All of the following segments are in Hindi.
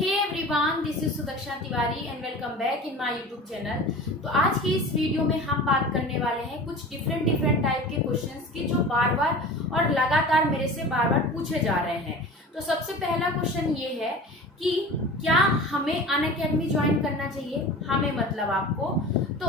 Hey everyone, this is Sudaksha Tiwari and welcome back in my YouTube channel. तो आज की इस वीडियो में हम बात करने वाले हैं कुछ डिफरेंट टाइप के क्वेश्चंस की जो बार बार और लगातार मेरे से बार बार पूछे जा रहे हैं। तो सबसे पहला क्वेश्चन ये है कि क्या हमें अनअकैडमी ज्वाइन करना चाहिए। हमें मतलब आपको, तो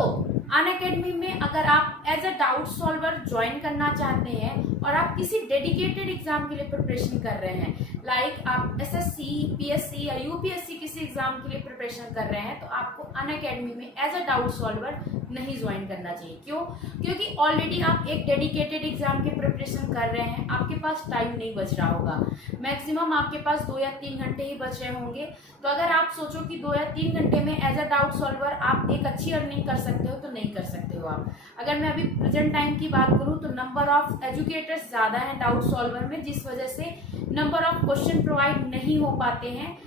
अनअकैडमी में अगर आप as a doubt solver join करना चाहते हैं और आप किसी डेडिकेटेड एग्जाम के लिए प्रिपरेशन कर रहे हैं, लाइक आप एसएससी, पीएससी या यूपीएससी किसी एग्जाम के लिए प्रिपरेशन कर रहे हैं, तो आपको अनअकैडमी में एज अ डाउट सॉल्वर नहीं ज्वाइन करना चाहिए। क्यों? क्योंकि ऑलरेडी आप एक डेडिकेटेड एग्जाम की प्रिपरेशन कर रहे हैं, आपके पास टाइम नहीं बच रहा होगा। मैक्सिमम आपके पास 2 या 3 घंटे ही बच रहे होंगे। तो अगर आप सोचो कि 2 या 3 घंटे में एज अ डाउट सॉल्वर आप एक अच्छी अर्निंग कर सकते हो, तो नहीं कर सकते हो आप। अगर मैं अभी प्रेजेंट टाइम की बात करूं तो नंबर ऑफ एजुकेटर्स ज्यादा है डाउट सॉल्वर में, जिस वजह से नंबर ऑफ क्वेश्चन प्रोवाइड नहीं हो पाते हैं,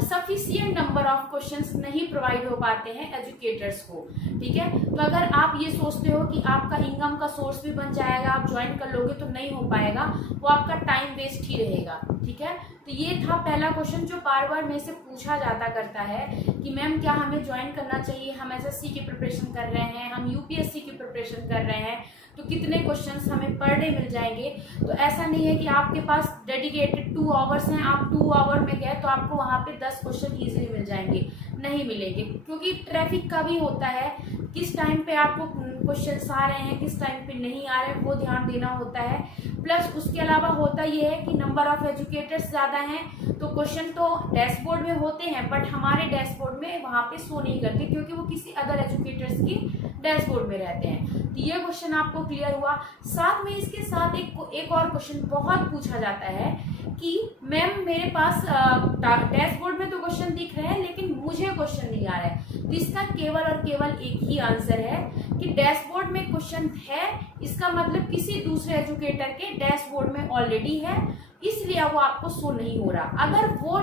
सफिशिएंट नंबर ऑफ क्वेश्चंस नहीं प्रोवाइड हो पाते हैं एजुकेटर्स को। ठीक है, तो अगर आप ये सोचते हो कि आपका इनकम का सोर्स भी बन जाएगा, आप ज्वाइन कर लोगे, तो नहीं हो पाएगा, वो आपका टाइम वेस्ट ही रहेगा। ठीक है, तो ये था पहला क्वेश्चन जो बार बार मेरे से पूछा जाता करता है कि मैम क्या हमें ज्वाइन करना चाहिए, हम एसएससी की प्रिपरेशन कर रहे हैं, हम यूपीएससी की प्रिपरेशन कर रहे हैं, तो कितने क्वेश्चंस हमें पर डे मिल जाएंगे। तो ऐसा नहीं है कि आपके पास डेडिकेटेड 2 आवर्स हैं, आप 2 आवर में गए तो आपको वहां पे 10 क्वेश्चन इजीली मिल जाएंगे, नहीं मिलेंगे, क्योंकि ट्रैफिक का भी होता है, किस टाइम पे आपको क्वेश्चंस आ रहे हैं, किस टाइम पे नहीं आ रहे हैं, वो ध्यान देना होता है। प्लस उसके अलावा होता ये है कि नंबर ऑफ एजुकेटर्स ज्यादा हैं, तो क्वेश्चन तो डैशबोर्ड में होते हैं बट हमारे डैशबोर्ड में वहां पे शो नहीं करते, क्योंकि वो किसी अदर एजुकेटर्स की डैशबोर्ड में रहते हैं। तो ये क्वेश्चन आपको क्लियर हुआ। साथ में इसके साथ एक और क्वेश्चन बहुत पूछा जाता है कि मैम मेरे पास डैशबोर्ड में तो क्वेश्चन दिख रहे हैं लेकिन मुझे क्वेश्चन नहीं आ रहा है। तो इसका केवल और केवल एक ही आंसर है कि डैशबोर्ड में क्वेश्चन है, इसका मतलब किसी दूसरे एजुकेटर के डैशबोर्ड में ऑलरेडी है, इसलिए वो आपको शो नहीं हो रहा। अगर वो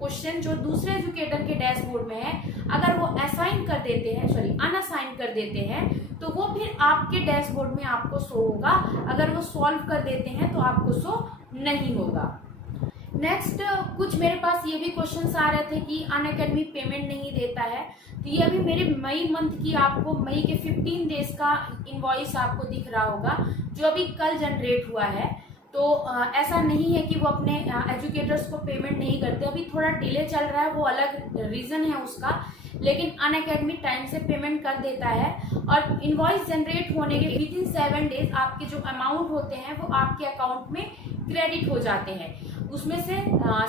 क्वेश्चन जो दूसरे एजुकेटर के डैशबोर्ड में है, अगर वो असाइन कर देते हैं, अनअसाइन कर देते हैं, तो वो फिर आपके डैशबोर्ड में आपको शो होगा। अगर वो सॉल्व कर देते हैं तो आपको शो नहीं होगा। नेक्स्ट, कुछ मेरे पास ये भी क्वेश्चंस आ रहे थे कि अनअकैडमी पेमेंट नहीं देता है। तो ये अभी मेरे मई मंथ की, आपको मई के 15 डेज का इनवॉइस आपको दिख रहा होगा, जो अभी कल जनरेट हुआ है। तो ऐसा नहीं है कि वो अपने एजुकेटर्स को पेमेंट नहीं करते, अभी थोड़ा डिले चल रहा है, वो अलग रीजन है उसका, लेकिन अनअकैडमी टाइम से पेमेंट कर देता है। और इनवॉइस जनरेट होने के विदिन 7 डेज आपके जो अमाउंट होते हैं वो आपके अकाउंट में क्रेडिट हो जाते हैं। उसमें से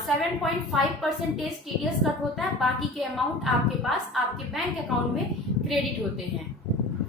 7.5% टीडीएस कट होता है, बाकी के अमाउंट आपके पास आपके बैंक अकाउंट में क्रेडिट होते हैं।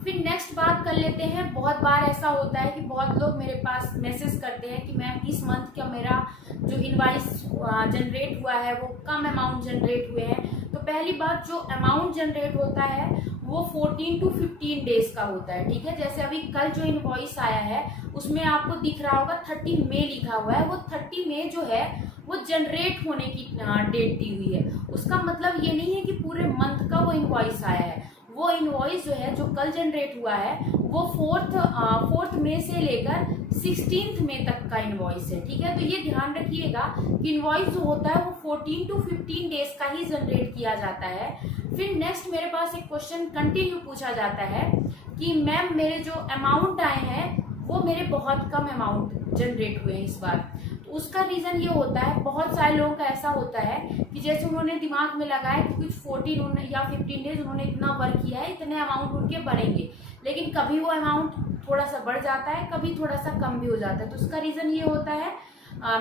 फिर नेक्स्ट बात कर लेते हैं, बहुत बार ऐसा होता है कि बहुत लोग मेरे पास मैसेज करते हैं कि मैम इस मंथ का मेरा जो इनवॉइस जनरेट हुआ है वो कम अमाउंट जनरेट हुए हैं। तो पहली बात, जो अमाउंट जनरेट होता है वो 14 to 15 डेज का होता है। ठीक है, जैसे अभी कल जो इनवॉइस आया है उसमें आपको दिख रहा होगा 30 मई लिखा हुआ है, वो 30 मई जो है वो जनरेट होने की डेट दी हुई है। उसका मतलब ये नहीं है कि पूरे मंथ का वो इनवॉइस आया है। वो इनवॉइस जो है, जो कल जनरेट हुआ है, वो 4th मई से लेकर 16th मई तक का इनवॉइस है। ठीक है, तो ये ध्यान रखिएगा कि इनवॉइस जो होता है वो 14 to 15 डेज का ही जनरेट किया जाता है। फिर नेक्स्ट मेरे पास एक क्वेश्चन कंटिन्यू पूछा जाता है कि मैम मेरे जो अमाउंट आए हैं वो मेरे बहुत कम अमाउंट जनरेट हुए हैं इस बार। तो उसका रीजन ये होता है, बहुत सारे लोगों का ऐसा होता है कि जैसे उन्होंने दिमाग में लगाया कि कुछ 14 या 15 डेज उन्होंने इतना वर्क किया है, इतने अमाउंट उनके बढ़ेंगे, लेकिन कभी वो अमाउंट थोड़ा सा बढ़ जाता है, कभी थोड़ा सा कम भी हो जाता है। तो उसका रीजन ये होता है,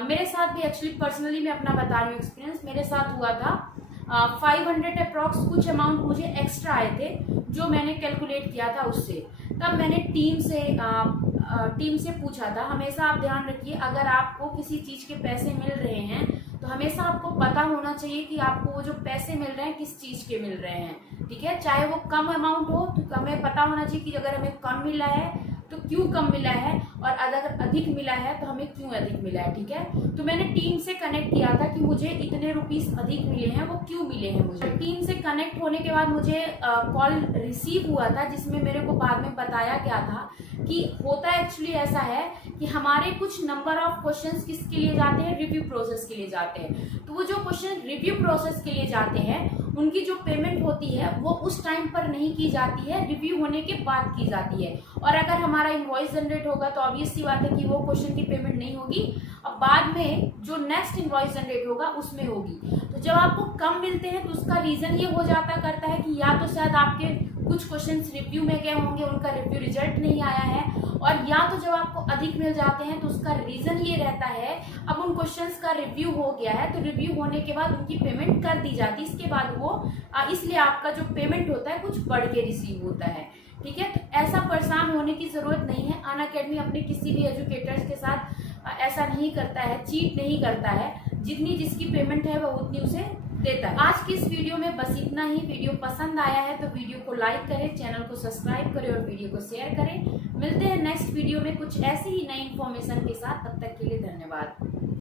मेरे साथ भी एक्चुअली पर्सनली मैं अपना बता रही हूँ एक्सपीरियंस, मेरे साथ हुआ था 500 अप्रॉक्स कुछ अमाउंट मुझे एक्स्ट्रा आए थे जो मैंने कैलकुलेट किया था उससे। तब मैंने टीम से पूछा था। हमेशा आप ध्यान रखिए, अगर आपको किसी चीज के पैसे मिल रहे हैं तो हमेशा आपको पता होना चाहिए कि आपको वो जो पैसे मिल रहे हैं किस चीज के मिल रहे हैं। ठीक है, चाहे वो कम अमाउंट हो तो हमें पता होना चाहिए कि अगर हमें कम मिला है तो क्यों कम मिला है, और अगर अधिक मिला है तो हमें क्यों अधिक मिला है। ठीक है, तो मैंने टीम से कनेक्ट किया था कि मुझे इतने रुपीस अधिक मिले हैं, वो क्यों मिले हैं। मुझे टीम से कनेक्ट होने के बाद मुझे कॉल रिसीव हुआ था, जिसमें मेरे को बाद में बताया गया था कि होता एक्चुअली ऐसा है कि हमारे कुछ नंबर ऑफ क्वेश्चंस किसके लिए जाते हैं, रिव्यू प्रोसेस के लिए जाते हैं। तो वो जो क्वेश्चन रिव्यू प्रोसेस के लिए जाते हैं उनकी जो पेमेंट होती है वो उस टाइम पर नहीं की जाती है, रिव्यू होने के बाद की जाती है। और अगर हमारा इनवॉइस जनरेट होगा तो ऑब्वियस सी बात है कि वो क्वेश्चन की पेमेंट नहीं होगी, अब बाद में जो नेक्स्ट इनवॉइस जनरेट होगा उसमें होगी। तो जब आपको कम मिलते हैं तो उसका रीजन ये हो जाता करता है कि या तो शायद आपके कुछ क्वेश्चंस रिव्यू में गए होंगे, उनका रिव्यू रिजल्ट नहीं आया है, और या तो जब आपको अधिक मिल जाते हैं तो उसका रीजन ये रहता है अब उन क्वेश्चंस का रिव्यू हो गया है, तो रिव्यू होने के बाद उनकी पेमेंट कर दी जाती है। इसके बाद वो इसलिए आपका जो पेमेंट होता है कुछ बढ़ के रिसीव होता है। ठीक है, तो ऐसा परेशान होने की जरूरत नहीं है। अनअकैडमी अपने किसी भी एजुकेटर्स के साथ ऐसा नहीं करता है, चीट नहीं करता है। जितनी जिसकी पेमेंट है वो उतनी उसे देता है। आज की इस वीडियो में बस इतना ही। वीडियो पसंद आया है तो वीडियो को लाइक करें, चैनल को सब्सक्राइब करें और वीडियो को शेयर करें। मिलते हैं नेक्स्ट वीडियो में कुछ ऐसी ही नई इन्फॉर्मेशन के साथ। तब तक के लिए धन्यवाद।